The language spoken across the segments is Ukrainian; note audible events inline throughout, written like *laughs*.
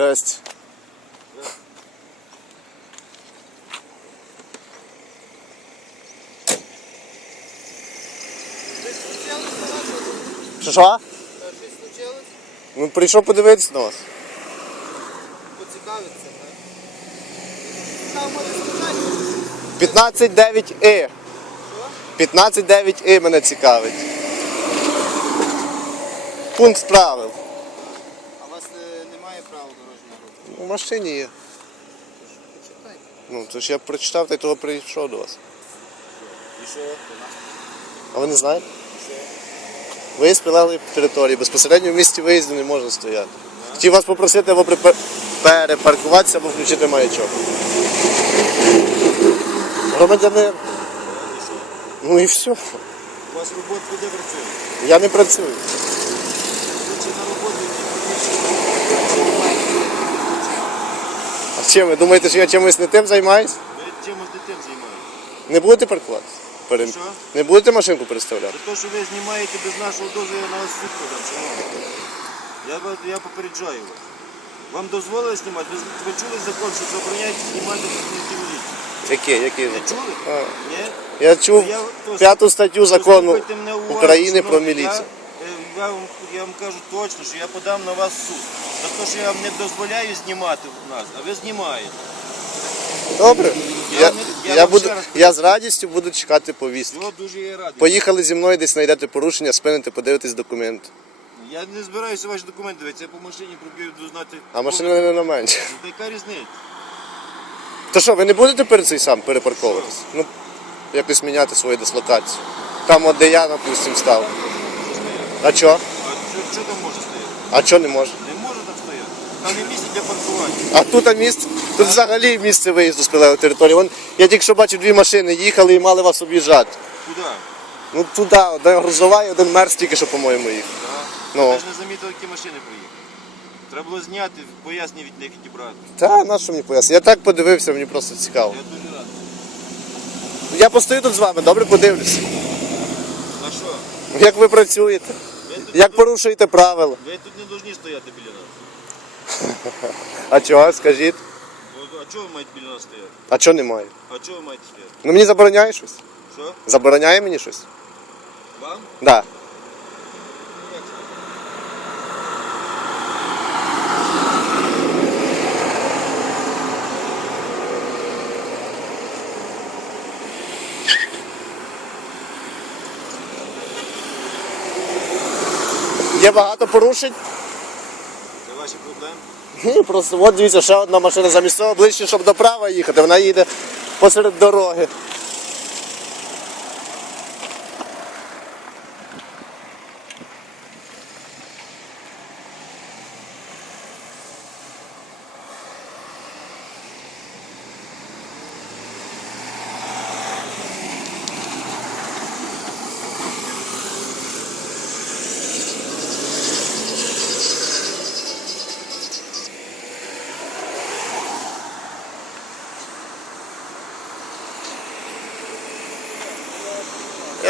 Здрасте. Що що? Щось случилось? Ну прийшов подивитися на вас. Поцікавиться, так? Там може сказати, 15-9 і. що? 15-9 і мене цікавить. Пункт правил. А у вас е, немає права дорожнього руху? У машині є. Ну, то ж я прочитав та й того прийшов до вас. І що? А ви не знаєте? Виїзд прилеглої території. Безпосередньо в місті виїзду не можна стояти. Хотів вас попросити або припе- перепаркуватися, або включити маячок. Громадянин. Ну і все. У вас робота де працює? Я не працюю. Чи на роботі чим? Ви думаєте, що я чимось не тим займаюсь? ви чимось дитин займаєтесь? Не будете паркуватися? Пере- Що? Не будете машинку переставляти? Те, що ви знімаєте без нашого дозволу, я на вас суд подам, шановні. Я, вас- я попереджаю вас. Вам дозволили знімати? Ви, ви чули закон, що забороняють знімати працівників міліції? Які? Які? Не чули? А. Ні? Я чув Я- то- п'яту статтю закону Послухайте мене уважно, України про шановні. міліцію. Я, е, я, вам, я вам кажу точно, що я подам на вас в суд. За те, що я вам не дозволяю знімати у нас, а ви знімаєте. Добре. Я Я, я, я буду, я з радістю буду чекати повістки. Його дуже радий. Поїхали зі мною, десь знайдете порушення, спините, подивитесь документи. Я не збираюся ваші документи дивитися, я по машині пробую дознати. А машина не на менше. Ну, яка різниця? То що, ви не будете перед цей сам перепарковуватись? Ну, якось міняти свою дислокацію. Там, от де я, допустим, став. А чо? А що, що там може стояти? А чо не може? Не може там стояти. Там не місце для паркування. А тут а місце, тут взагалі місце виїзду з прилеглої території. Вон, я тільки що бачив дві машини, їхали і мали вас об'їжджати. Куди? Ну туди, один грузова і один мерз тільки що, по-моєму, їх. Да. Ну. Я ж не замітив, які машини проїхали. Треба було зняти, пояснення від них відібрати. Та, на що мені пояснити? Я так подивився, мені просто цікаво. Я дуже радий. Я постою тут з вами, добре подивлюся. А що? Як ви працюєте? Ви тут, Як не, порушуєте правила? ви тут не повинні стояти біля нас. А чого, скажіть? А чого ви маєте біля нас стояти? А чого немає? А чого ви маєте стояти? Ну мені забороняє щось? Що? Забороняє мені щось? Вам? Да. Є багато порушень? Ваші проблеми? Ні, просто от дивіться, ще одна машина замість того ближче, щоб до права їхати, вона їде посеред дороги.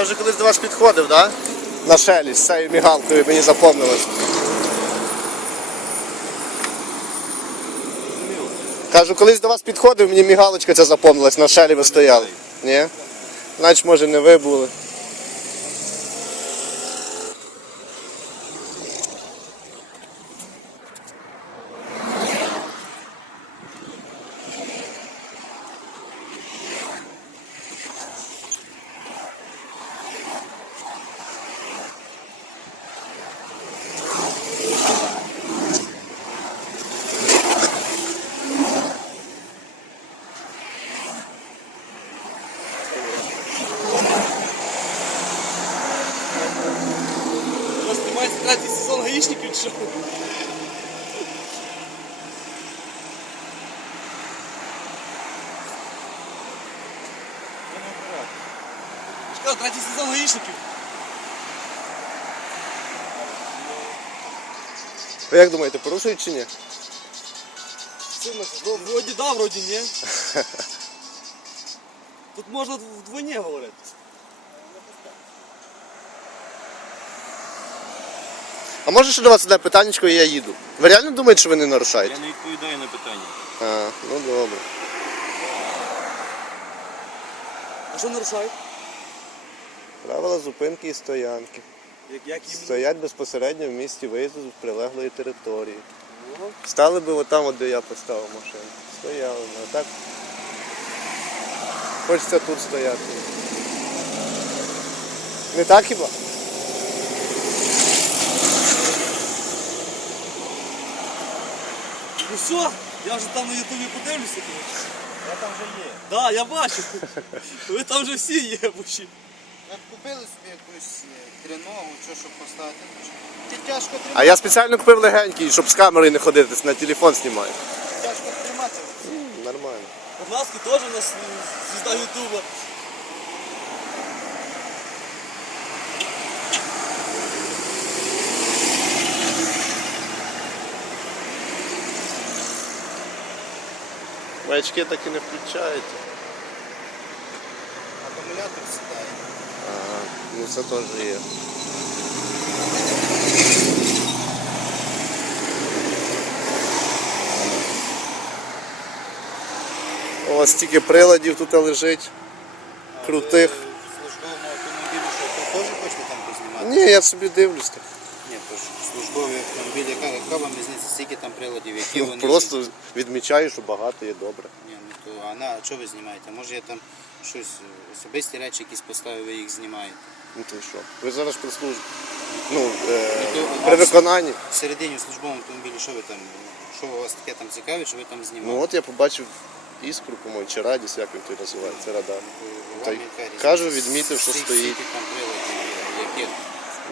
Я вже колись до вас підходив, так? Да? На шелі з цією мігалкою мені запомнилось. Кажу, колись до вас підходив, мені мігалочка ця запомнилась, на шелі ви стояли. Ні? Значить, може, не ви були. Що знімається третій сезон гаїшників чи що? Що, третій сезон гаїшників? Ви як думаєте, порушують чи ні? Ну, вроді да, вроді ні. *laughs* Тут можна вдвойні говорити. А може ще до вас одне питаннячко і я їду? Ви реально думаєте, що ви не нарушаєте? Я не відповідаю на питання. А, ну добре. А що нарушають? Правила зупинки і стоянки. Як, як іменно? Стоять безпосередньо в місті виїзду з прилеглої території. Ну, Стали би отам, от де я поставив машину. Стояли, а так. Хочеться тут стояти. Не так хіба? Ну все, я вже там на ютубі подивлюся. коротше. Я там вже є. Да, я бачу. Ви там вже всі є, буші. Б купили собі якусь е, триногу, що щоб поставити. Ти тяжко тримати. А я спеціально купив легенький, щоб з камерою не ходити, на телефон знімаю. Тяжко тримати. Нормально. Будь ласка, теж у нас е, звізда ютуба. Маячки так і не включаєте. Акумулятор сідає. Ну це теж є. У вас стільки приладів тут лежить. Крутих. Службовому автомобілю що теж хочете там познімати? Ні, я собі дивлюсь так. Службовий автомобіль, яка, яка вам різниця, скільки там приладів, які вони. Ну, Просто відмічаю, що багато є добре. Ні, ну то, а на, а що ви знімаєте? Може я там щось, особисті речі якісь поставив, ви їх знімаєте. Ну то й що? Ви зараз при службі. Ну, е, Ну, то, а при в- виконанні. Всередині в службовому автомобілі, що ви там, що у вас таке там цікаве, що ви там знімаєте? Ну от я побачив іскру, по-моєму, чи радість, як він той називається, радар. Вам та й яка різниця? кажу, відмітив, що Скільки- стоїть. Скільки там приладів, є, яких?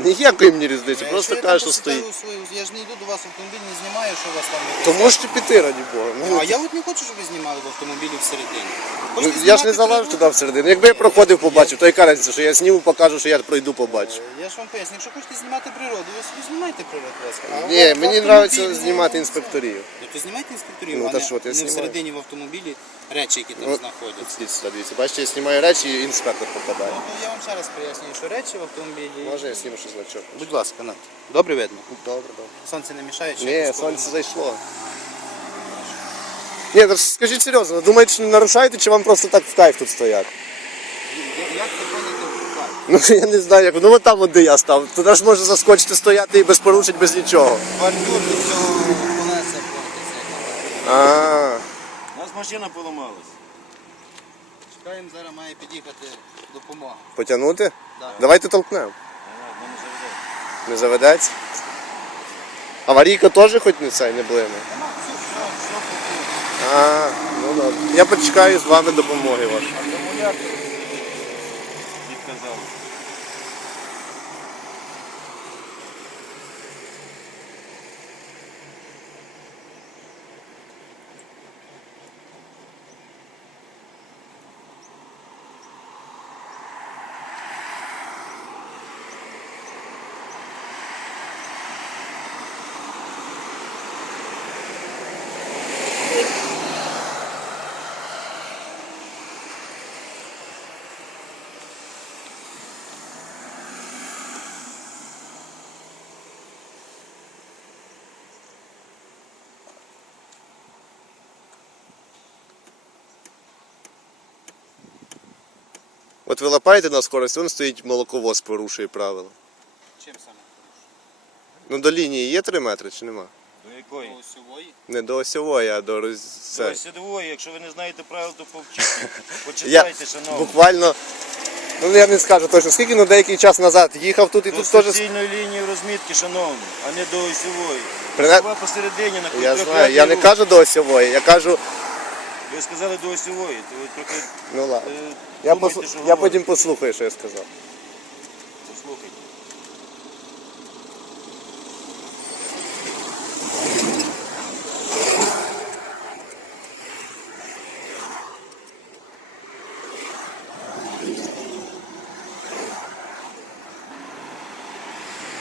Ніякої мені різниці, Е, просто що я там що стоїть. свою- Я ж не йду до вас в автомобіль, не знімаю, що у вас там. є. То можете піти, раді Бога. Ну, Ну, а я от не хочу, щоб ви знімали в автомобілі всередині. ну, Хочете я ж не знімати природу? туди всередину. Якби я проходив, побачив, то яка різниця, що я зніму, покажу, що я пройду, побачу. Е, Я ж вам поясню, якщо хочете знімати природу, ви собі знімайте природу, будь ласка. А в- Ні, в мені автомобілі, подобається ну, знімати інспекторів. Ну то знімайте інспекторів, Ну, а та не, що, от я не знімаю. всередині в автомобілі речі, які там Ну, знаходяться. Ідіть сюди, дивіться. Бачите, я знімаю речі і інспектор попадає. Ну, то я вам ще раз пояснюю, що речі в автомобілі. Може, я зніму щось значок. Будь ласка, на. Добре видно? Добре, добре. Сонце не мішає? чи Ні, якось сонце повинно? зайшло. Ні, ну скажіть серйозно, думаєте, що не нарушаєте, чи вам просто так в кайф тут стояти? Я- Як виконати вкай? Ну я не знаю, як. Ну от там от де я став. Туди ж може заскочити стояти і без порушень, без нічого. Бордюр до цього колеса платиться. А, У нас машина поламалась. Чекаємо, зараз має під'їхати допомога. потягнути? Да. Давайте толкнемо. Вона в мене заведе. Не заведеться. Аварійка теж хоч не цей, не блине. Нема, все, все, все, А, ну добре. Я почекаю з вами допомоги вашої. Акумулятор відказав. От ви лапаєте на скорость, він стоїть молоковоз, порушує правила. Чим саме? Ну до лінії є 3 метри чи нема? До якої? По осьової? Не до осьової, а до роз... До це. сідової, якщо ви не знаєте правил, то повчіть. *laughs* Я Почитайте, шановні. буквально, ну я не скажу точно скільки, але деякий час назад їхав тут і До тут теж. суцільної лінії розмітки, шановні, а не до осьової. Осьова посередині на Я знаю, я не кажу до осьової, я кажу, Ви сказали до осьової, то ви трохи ну ладно. е, Я, думайте, що я говорите. потім послухаю, що я сказав. Послухайте.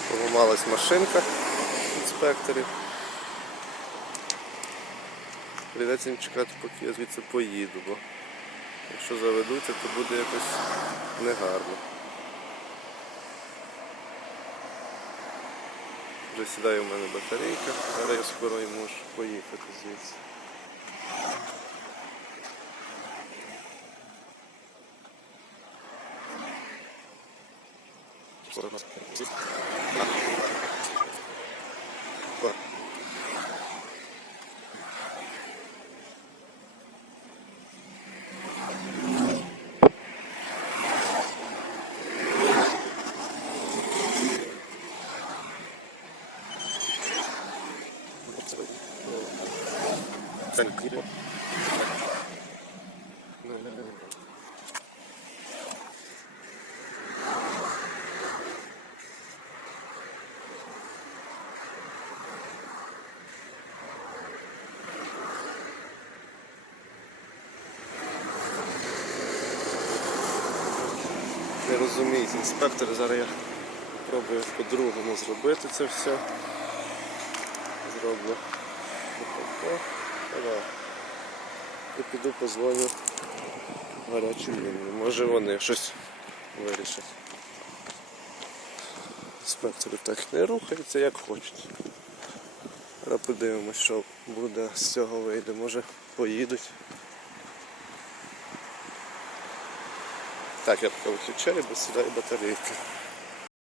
Поламалась машинка інспекторів. Прийдеться їм чекати, поки я звідси поїду, бо якщо заведуться, то буде якось негарно. Присідає в мене батарейка, зараз я скоро і можу поїхати звідси. Не розуміють інспектор, зараз я спробую по-другому зробити це все. Зроблю. Опа. І піду позвоню гарячу лінію. Може вони щось вирішать. Інспектори так не рухаються, як хочуть. Зараз подивимось, що буде з цього вийде. Може поїдуть. Так, я поки виключаю, бо сідає батарейка.